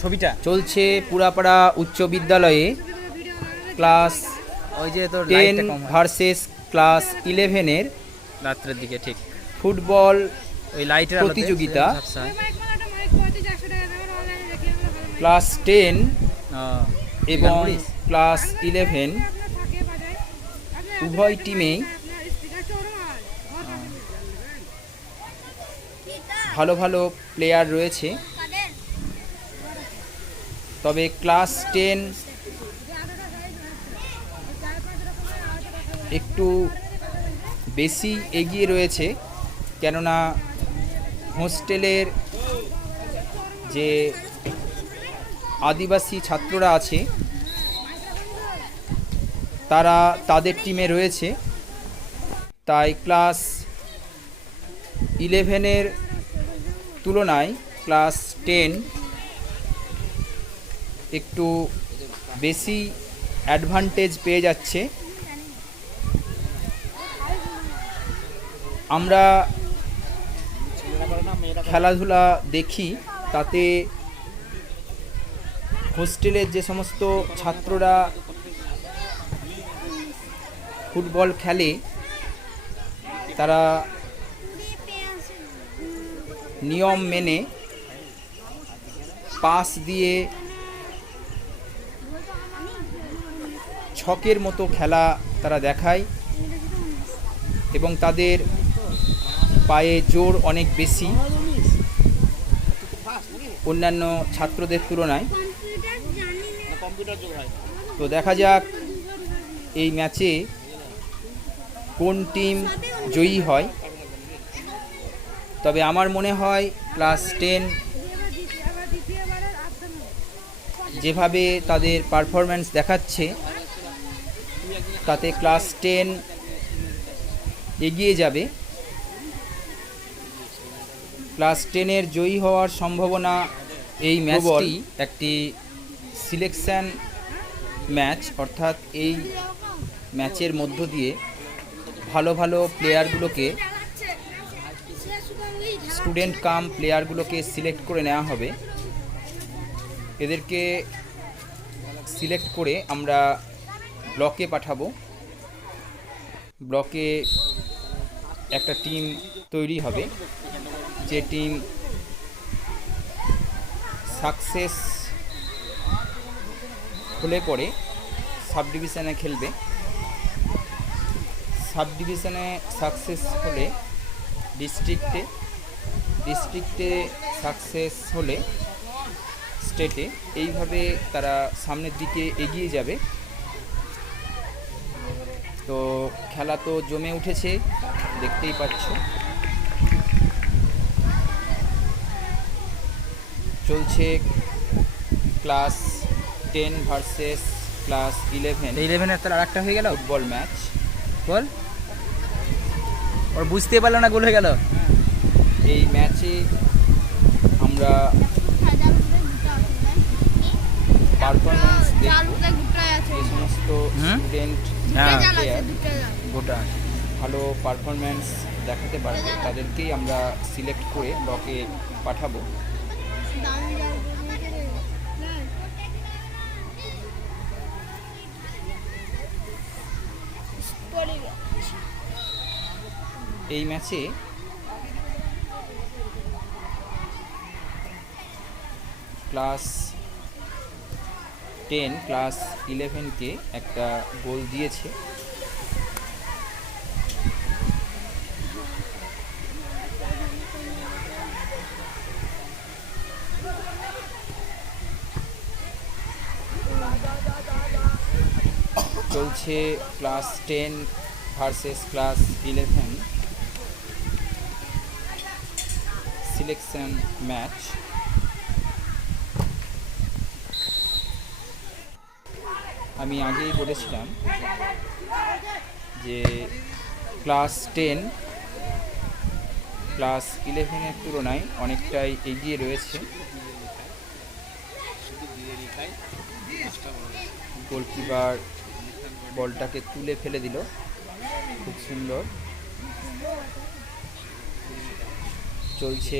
ছবিটা চলছে পুরাপাড়া উচ্চ বিদ্যালয়ে ক্লাস ওই যে তোর 10 ভার্সেস ক্লাস 11-এর রাত্রের দিকে ঠিক ফুটবল ওই লাইটের প্রতিযোগিতা। ক্লাস 10 এবং ক্লাস 11 উভয় টিমেই ভালো ভালো প্লেয়ার রয়েছে, তবে ক্লাস 10 একটু বেশি এগিয়ে রয়েছে, কেননা হোস্টেলের যে আদিবাসী ছাত্ররা আছে তারা তাদের টিমে রয়েছে, তাই ক্লাস 11-এর তুলনায় ক্লাস 10 একটু বেশি অ্যাডভান্টেজ পেয়ে যাচ্ছে। আমরা খেলাধুলা দেখি, তাতে হোস্টেলের যে সমস্ত ছাত্ররা ফুটবল খেলে তারা নিয়ম মেনে পাস দিয়ে ছকের মতো খেলা তারা দেখায় এবং তাদের পায়ে জোর অনেক বেশি অন্যান্য ছাত্রদের তুলনায়। তো দেখা যাক এই ম্যাচে কোন টিম জয়ী হয়। তবে আমার মনে হয় ক্লাস 10 যেভাবে তাদের পারফরম্যান্স দেখাচ্ছে তাতে ক্লাস 10 এগিয়ে যাবে। ক্লাস 10-এর জয়ী হওয়ার সম্ভাবনা। এই ম্যাচটি একটি সিলেকশন ম্যাচ, অর্থাৎ এই ম্যাচের মধ্য দিয়ে ভালো ভালো প্লেয়ারগুলোকে, স্টুডেন্ট কাম প্লেয়ারগুলোকে সিলেক্ট করে নেওয়া হবে। এদেরকে সিলেক্ট করে আমরা ব্লকে পাঠাবো। ব্লকে একটা টিম তৈরি হবে, যে টিম সাকসেস হলে পরে সাব ডিভিশনে খেলবে। সাব ডিভিশনে সাকসেস হলে ডিস্ট্রিক্টে সাকসেস হলে স্টেটে, এইভাবে তারা সামনের দিকে এগিয়ে যাবে। তো খেলা তো জমে উঠেছে, দেখতেই পাচ্ছ। চলছে ক্লাস 10 ভার্সেস ক্লাস 11-এর তার আরেকটা হয়ে গেল ফুটবল ম্যাচ। বল, ওর বুঝতে পারলো না, গোল হয়ে গেল। এই ম্যাচে আমরা পারফরমেন্স দেখব, যে সমস্ত স্টুডেন্ট গোটা ভালো পারফরমেন্স দেখাতে পারবে তাদেরকেই আমরা সিলেক্ট করে ব্লকে পাঠাবো। এই ম্যাচে ক্লাস 10 ক্লাস 11-কে একটা গোল দিয়েছে। চলছে class 10 versus class 11 selection match. আমি আগেই বলেছিলাম যে ক্লাস 10 ক্লাস 11-এর তুলনায় অনেকটাই এগিয়ে রয়েছে। গোলকিপার বলটাকে তুলে ফেলে দিল, খুব সুন্দর। চলছে